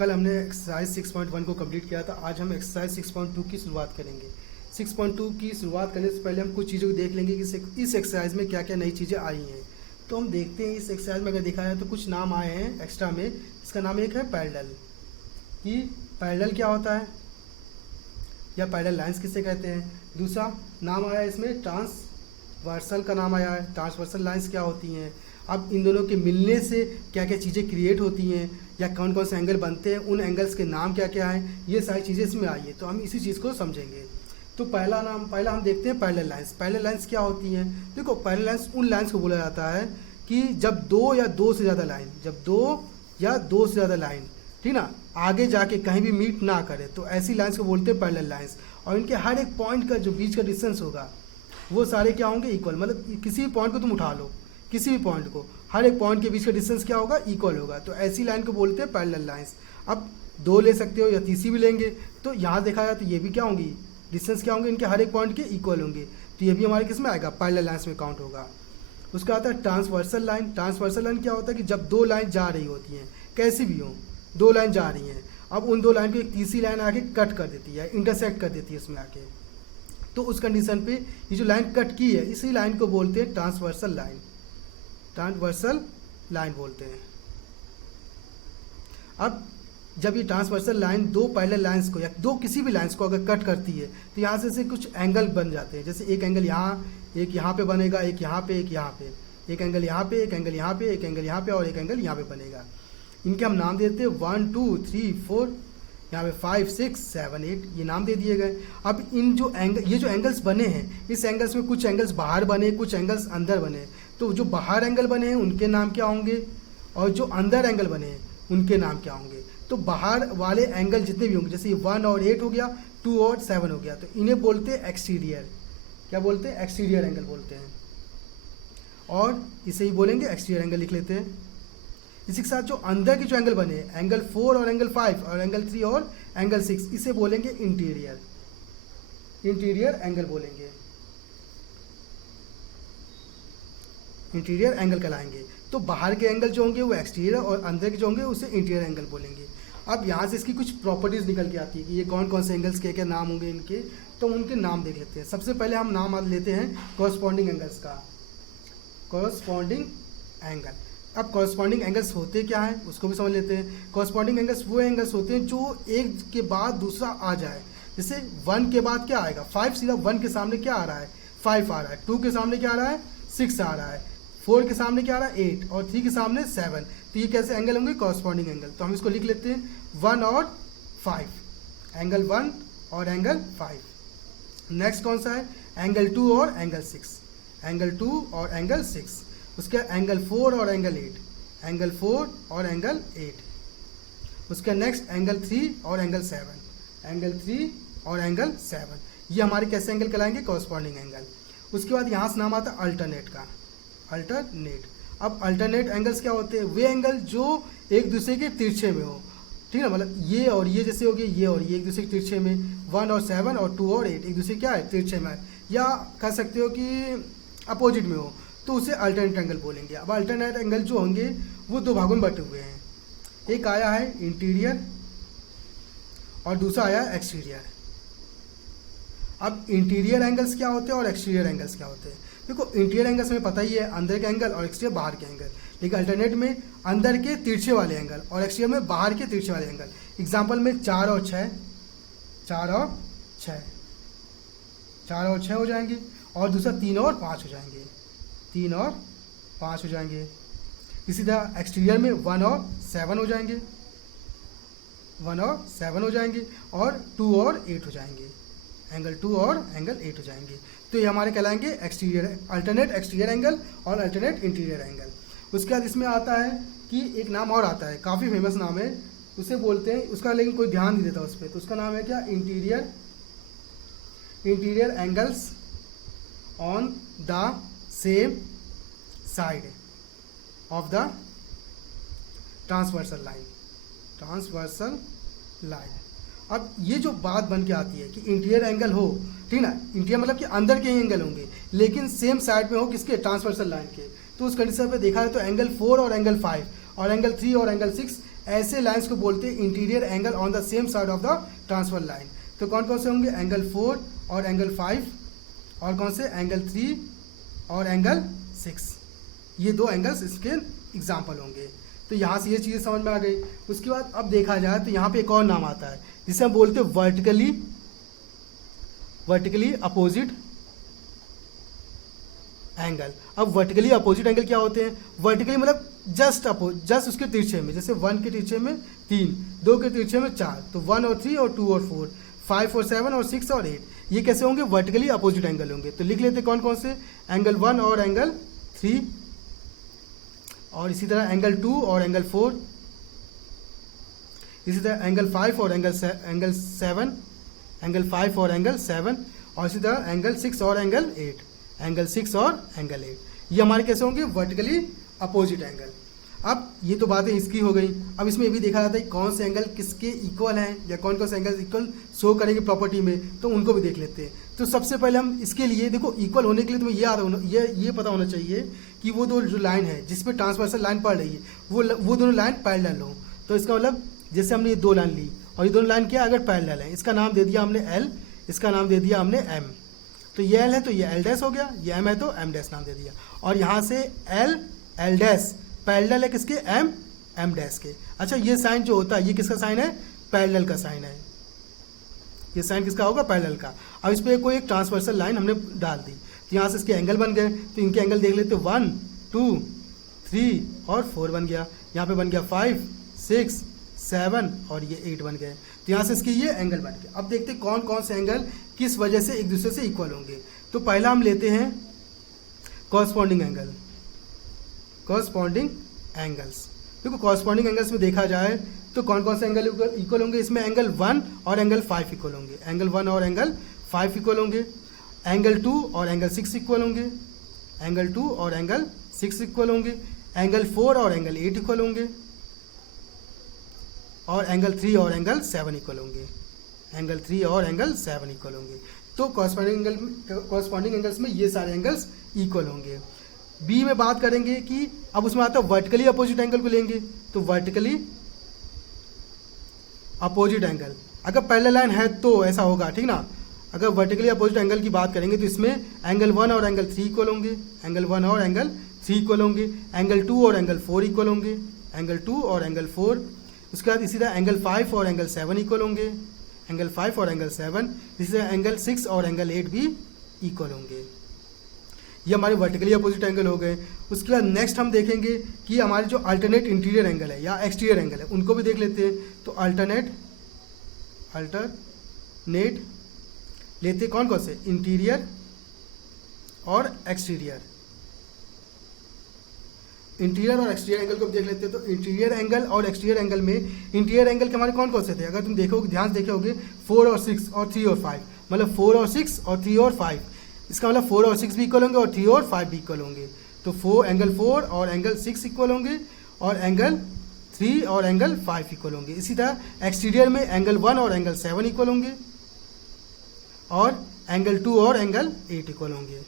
कल हमने एक्सरसाइज 6.1 को कंप्लीट किया था। आज हम एक्सरसाइज 6.2 की शुरुआत करेंगे। 6.2 की शुरुआत करने से पहले हम कुछ चीज़ों को देख लेंगे कि इस एक्सरसाइज में क्या क्या नई चीज़ें आई हैं। तो हम देखते हैं इस एक्सरसाइज में अगर देखा जाए तो कुछ नाम आए हैं एक्स्ट्रा में। इसका नाम एक है पैरेलल। कि पैरेलल क्या होता है या पैरेलल लाइंस किसे कहते हैं। दूसरा नाम आया इसमें ट्रांसवर्सल का नाम आया है। ट्रांसवर्सल लाइंस क्या होती हैं। अब इन दोनों के मिलने से क्या क्या चीज़ें क्रिएट होती हैं या कौन कौन से एंगल बनते हैं, उन एंगल्स के नाम क्या क्या हैं, ये सारी चीज़ें इसमें आई है। तो हम इसी चीज़ को समझेंगे। तो पहला हम देखते हैं पैरेलल लाइंस। पैरेलल लाइंस क्या होती हैं। देखो पैरेलल लाइंस उन लाइंस को बोला जाता है कि जब दो या दो से ज़्यादा लाइन ठीक ना आगे जाके कहीं भी मीट ना करे, तो ऐसी लाइंस को बोलते हैं पैरेलल लाइंस। और इनके हर एक पॉइंट का जो बीच का डिस्टेंस होगा वो सारे क्या होंगे, इक्वल। मतलब किसी भी पॉइंट को तुम उठा लो, किसी भी पॉइंट को, हर एक पॉइंट के बीच का डिस्टेंस क्या होगा, इक्वल होगा। तो ऐसी लाइन को बोलते हैं पैरेलल लाइंस। अब दो ले सकते हो या तीसरी भी लेंगे। तो यहाँ देखा जाए तो ये भी क्या होंगी, डिस्टेंस क्या होंगे, इनके हर एक पॉइंट के इक्वल होंगे। तो ये भी हमारे किस में आएगा, पैरेलल लाइंस में काउंट होगा। उसका आता है ट्रांसवर्सल लाइन। ट्रांसवर्सल लाइन क्या होता है कि जब दो लाइन जा रही होती हैं, कैसी भी हो, दो लाइन जा रही हैं, अब उन दो लाइन को एक तीसरी लाइन आके कट कर देती है, इंटरसेक्ट कर देती है उसमें आके। तो उस कंडीशन पे ये जो लाइन कट की है, इसी लाइन को बोलते हैं ट्रांसवर्सल लाइन। ट्रांसवर्सल लाइन बोलते हैं। अब जब ये ट्रांसवर्सल लाइन दो पैरेलल लाइंस को या दो किसी भी लाइंस को अगर कट करती है, तो यहाँ से कुछ एंगल बन जाते हैं। जैसे एक एंगल यहाँ, एक यहाँ पे बनेगा, एक यहाँ पे, एक यहाँ पे, एक एंगल यहाँ पे, एक एंगल यहाँ पे, एक एंगल यहाँ पे और एक एंगल यहाँ पे बनेगा। इनके हम नाम देते हैं 1 2 3 4, यहाँ पे 5 6 7 8, ये नाम दे दिए गए। अब इन जो ये जो एंगल्स बने हैं, इस एंगल्स में कुछ एंगल्स बाहर बने, कुछ एंगल्स अंदर बने। तो जो बाहर एंगल बने हैं उनके नाम क्या होंगे और जो अंदर एंगल बने हैं उनके नाम क्या होंगे। तो बाहर वाले एंगल जितने भी होंगे, जैसे 1 और 8 हो गया, 2 और 7 हो गया, तो इन्हें बोलते हैं एक्सटीरियर। क्या बोलते हैं, एक्सटीरियर एंगल बोलते हैं। और इसे ही बोलेंगे एक्सटीरियर एंगल लिख लेते हैं। इसी के साथ जो अंदर के जो एंगल बने, एंगल 4 और एंगल 5 और एंगल 3 और एंगल 6, इसे बोलेंगे इंटीरियर। इंटीरियर एंगल बोलेंगे, इंटीरियर एंगल कहलाएंगे। तो बाहर के एंगल जो होंगे वो एक्सटीरियर और अंदर के जो होंगे उसे इंटीरियर एंगल बोलेंगे। अब यहाँ से इसकी कुछ प्रॉपर्टीज़ निकल के आती है कि ये कौन कौन से एंगल्स के क्या नाम होंगे इनके। तो उनके नाम देख लेते हैं। सबसे पहले हम नाम लेते हैं कॉरस्पॉन्डिंग एंगल्स का। Corresponding angle. अब कॉरस्पॉन्डिंग एंगल्स होते क्या हैं उसको भी समझ लेते हैं। कॉरस्पॉन्डिंग एंगल्स वो एंगल्स होते हैं जो एक के बाद दूसरा आ जाए। जैसे 1 के बाद क्या आएगा, 5, सीधा 1 के सामने क्या आ रहा है, 5 आ रहा है। 2 के सामने क्या आ रहा है, 6 आ रहा है। 4 के सामने क्या आ रहा है, 8, और 3 के सामने 7। तो ये कैसे एंगल होंगे, कॉरस्पॉन्डिंग एंगल। तो हम इसको लिख लेते हैं 1 और 5, एंगल 1 और एंगल 5। नेक्स्ट कौन सा है, एंगल 2 और एंगल 6, एंगल 2 और एंगल 6। उसके एंगल 4 और एंगल 8, एंगल 4 और एंगल 8। उसके नेक्स्ट एंगल 3 और एंगल 7, एंगल 3 और एंगल 7। ये हमारे कैसे एंगल कहलाएंगे, कॉरस्पॉन्डिंग एंगल। उसके बाद यहाँ से नाम आता है अल्टरनेट का। अल्टरनेट। अब अल्टरनेट एंगल्स क्या होते हैं, वे एंगल जो एक दूसरे के तिरछे में हो, ठीक है। मतलब ये और ये जैसे हो गए, ये और ये एक दूसरे के तिरछे में, 1 और 7 और 2 और 8 एक दूसरे क्या है, तिरछे में। या कह सकते हो कि अपोजिट में हो, तो उसे अल्टरनेट एंगल बोलेंगे। अब अल्टरनेट एंगल जो होंगे वो दो भागों में बटे हुए हैं। एक आया है इंटीरियर और दूसरा आया है एक्सटीरियर। अब इंटीरियर एंगल्स क्या होते हैं और एक्सटीरियर एंगल्स क्या होते हैं। देखो इंटीरियर एंगल्स में पता ही है, अंदर के एंगल और एक्सटीरियर बाहर के एंगल। लेकिन अल्टरनेट में अंदर के तिरछे वाले एंगल और एक्सटीरियर में बाहर के तिरछे वाले एंगल। एग्जाम्पल में 4 और 6, 4 और 6, 4 और 6 हो जाएंगे। और दूसरा 3 और 5 हो जाएंगे, 3 और 5 हो जाएंगे। इसी तरह एक्सटीरियर में 1 और 7 हो जाएंगे, 1 और 7 हो जाएंगे। और 2 और 8 हो जाएंगे, एंगल 2 और एंगल 8 हो जाएंगे। तो ये हमारे कहलाएंगे एक्सटीरियर, अल्टरनेट एक्सटीरियर एंगल और अल्टरनेट इंटीरियर एंगल। उसके बाद इसमें आता है कि एक नाम और आता है, काफ़ी फेमस नाम है, उसे बोलते हैं उसका, लेकिन कोई ध्यान नहीं देता उस पर। तो उसका नाम है क्या, interior, interior angles on the same side of the transversal line. Transversal line. अब ये जो बात बन के आती है कि इंटीरियर एंगल हो, ठीक ना, इंटीरियर मतलब कि अंदर के ही एंगल होंगे लेकिन सेम साइड में हो, किसके, ट्रांसवर्सल लाइन के। तो उस कंडीशन पे देखा है तो एंगल 4 और एंगल 5 और एंगल 3 और एंगल 6 ऐसे लाइंस को बोलते हैं interior angle on the same side of the transfer line. तो कौन कौन से होंगे? एंगल 4 और एंगल 5, और कौन से? एंगल 3 और एंगल 6। ये 2 एंगल्स इसके एग्जाम्पल होंगे। तो यहाँ से ये चीज़ें समझ में आ गई। उसके बाद अब देखा जाए तो यहाँ पे एक और नाम आता है जिसे हम बोलते हैं वर्टिकली अपोजिट एंगल। अब वर्टिकली अपोजिट एंगल क्या होते हैं? वर्टिकली मतलब जस्ट उसके तिरछे में, जैसे 1 के तिरछे में 3, 2 के तिरछे में 4, तो 1 और 3 और 2 और 4, 5 और 7 और 6 और 8, ये कैसे होंगे? वर्टिकली अपोजिट एंगल होंगे। तो लिख लेते कौन कौन से? एंगल 1 और एंगल 3, और इसी तरह एंगल 2 और एंगल 4, इसी तरह एंगल 5 और एंगल 7, एंगल 5 और एंगल 7, और इसी तरह एंगल 6 और एंगल 8, एंगल 6 और एंगल 8। ये हमारे कैसे होंगे? Vertically opposite angle. अब ये तो बातें इसकी हो गई। अब इसमें ये भी देखा जाता है कौन से एंगल किसके इक्वल हैं या कौन कौन से एंगल इक्वल शो करेंगे प्रॉपर्टी में, तो उनको भी देख लेते हैं। तो सबसे पहले हम इसके लिए देखो, इक्वल होने के लिए तुम्हें ये पता होना चाहिए कि वो दो जो लाइन है जिस पे ट्रांसवर्सल लाइन पड़ रही है वो दोनों लाइन पैरेलल हो। तो इसका मतलब जैसे हमने ये 2 लाइन ली और ये दोनों लाइन क्या अगर पैरेलल है, इसका नाम दे दिया हमने L, इसका नाम दे दिया हमने M। तो ये L है तो ये L डैश हो गया, ये M है तो M डैश नाम दे दिया। और यहाँ से L डैश पैरेलल है किसके? M डैश के। अच्छा, ये साइन जो होता है ये किसका साइन है? पैरेलल का साइन है। ये साइन किसका होगा? पैरेलल का। अब इस पर कोई एक ट्रांसवर्सल लाइन हमने डाल दी, तो यहाँ से इसके एंगल बन गए। तो इनके एंगल देख लेते, 1 2 3 और 4 बन गया। यहाँ पे बन गया 5 6 7 और ये 8 बन गए। तो यहाँ से इसके ये एंगल बन गए। अब देखते हैं कौन कौन से एंगल किस वजह से एक दूसरे से इक्वल होंगे। तो पहला हम लेते हैं कॉरस्पॉन्डिंग एंगल। कॉरस्पॉन्डिंग एंगल्स, देखो कॉरस्पॉन्डिंग एंगल्स में देखा जाए तो कौन कौन से एंगल इक्वल होंगे? इसमें एंगल 1 और एंगल 5 इक्वल होंगे। एंगल 1 और एंगल 5 इक्वल होंगे। एंगल 2 और एंगल 6 इक्वल होंगे। एंगल 2 और एंगल 6 इक्वल होंगे। एंगल 4 और एंगल 8 इक्वल होंगे। और एंगल 3 और एंगल 7 इक्वल होंगे। एंगल 3 और एंगल 7 इक्वल होंगे। तो कॉरस्पॉन्डिंग एंगल्स में ये सारे एंगल्स इक्वल होंगे। बी में बात करेंगे कि अब उसमें आता है वर्टिकली अपोजिट एंगल को लेंगे। तो वर्टिकली अपोजिट एंगल अगर पैरेलल लाइन है तो ऐसा होगा, ठीक ना। अगर वर्टिकली अपोजिट एंगल की बात करेंगे तो इसमें एंगल 1 और एंगल 3 इक्वल होंगे। एंगल 1 और एंगल 3 इक्वल होंगे। एंगल 2 और एंगल 4 इक्वल होंगे। एंगल 2 और एंगल 4। उसके बाद इसी तरह एंगल 5 और एंगल 7 इक्वल होंगे। एंगल 5 और एंगल 7। इसी तरह एंगल 6 और एंगल 8 भी इक्वल होंगे। ये हमारे वर्टिकली अपोजिट एंगल हो गए। उसके बाद नेक्स्ट हम देखेंगे कि हमारे जो अल्टरनेट इंटीरियर एंगल है या एक्सटीरियर एंगल है उनको भी देख लेते हैं। तो अल्टरनेट लेते कौन कौन से? इंटीरियर और एक्सटीरियर। इंटीरियर और एक्सटीरियर एंगल को भी देख लेते हैं। तो इंटीरियर एंगल और एक्सटीरियर एंगल में इंटीरियर एंगल के हमारे कौन कौन से थे? अगर तुम देखोगे, ध्यान देखे होगे, 4 और 6 और 3 और 5, मतलब 4 और 6 और 3 और 5। इसका मतलब 4 और 6 भी इक्वल होंगे और 3 और 5 भी इक्वल होंगे। तो एंगल 4 और एंगल 6 इक्वल होंगे और एंगल 3 और एंगल 5 इक्वल होंगे। इसी तरह एक्सटीरियर में एंगल 1 और एंगल 7 इक्वल होंगे और एंगल 2 और एंगल 8 इक्वल होंगे।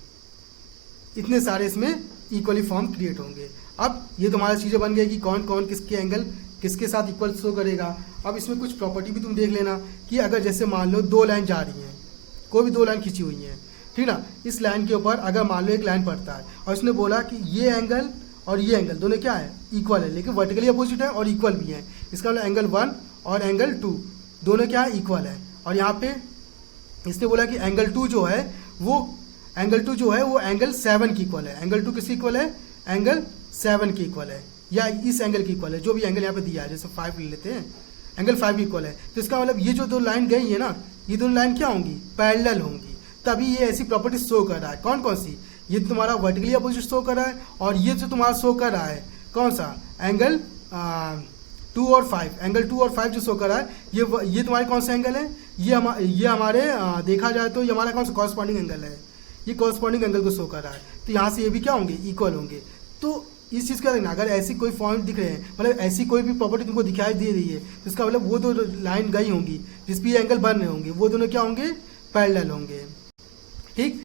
इतने सारे इसमें इक्वली फॉर्म क्रिएट होंगे। अब ये तो हमारा चीज़ें बन गई कि कौन कौन किसके एंगल किसके साथ इक्वल शो करेगा। अब इसमें कुछ प्रॉपर्टी भी तुम देख लेना कि अगर जैसे मान लो 2 लाइन जा रही हैं, कोई भी 2 लाइन खींची हुई हैं, ठीक ना। इस लाइन के ऊपर अगर मान लो एक लाइन पड़ता है और इसने बोला कि ये एंगल और ये एंगल दोनों क्या है? इक्वल है, लेकिन वर्टिकली अपोजिट है और इक्वल भी है। इसका मतलब एंगल 1 और एंगल 2 दोनों क्या है? इक्वल है। और यहाँ पे इसने बोला कि एंगल 2 जो है वो एंगल 7 की इक्वल है। एंगल 2 किसकी इक्वल है? एंगल 7 की इक्वल है, या इस एंगल की इक्वल है, जो भी एंगल यहाँ पे दिया है, जैसे 5 ले लेते हैं, एंगल 5 की इक्वल है। तो इसका मतलब ये जो 2 लाइन गई है ना, ये दोनों लाइन क्या होंगी? पैरेलल होंगी। तभी ये ऐसी प्रॉपर्टी शो कर रहा है। कौन कौन सी? ये तुम्हारा वर्टिकली अपोजिट शो कर रहा है, और ये जो तुम्हारा शो कर रहा है कौन सा? एंगल 2 और 5। एंगल 2 और 5 जो शो कर रहा है ये तुम्हारे कौन से एंगल है? ये हमारे देखा जाए तो ये हमारा कौन सा? कॉरस्पॉन्डिंग एंगल है। ये कॉरस्पॉन्डिंग एंगल को शो कर रहा है। तो यहाँ से ये भी क्या होंगे? इक्वल होंगे। तो इस चीज़ का देखना, अगर ऐसी कोई पॉइंट दिख रहे हैं, मतलब ऐसी कोई भी प्रॉपर्टी तुमको दिखाई दे रही है, तो इसका मतलब वो 2 लाइन गई होंगी जिस भी एंगल बन रहे होंगे वो दोनों क्या होंगे? पैरेलल होंगे, ठीक।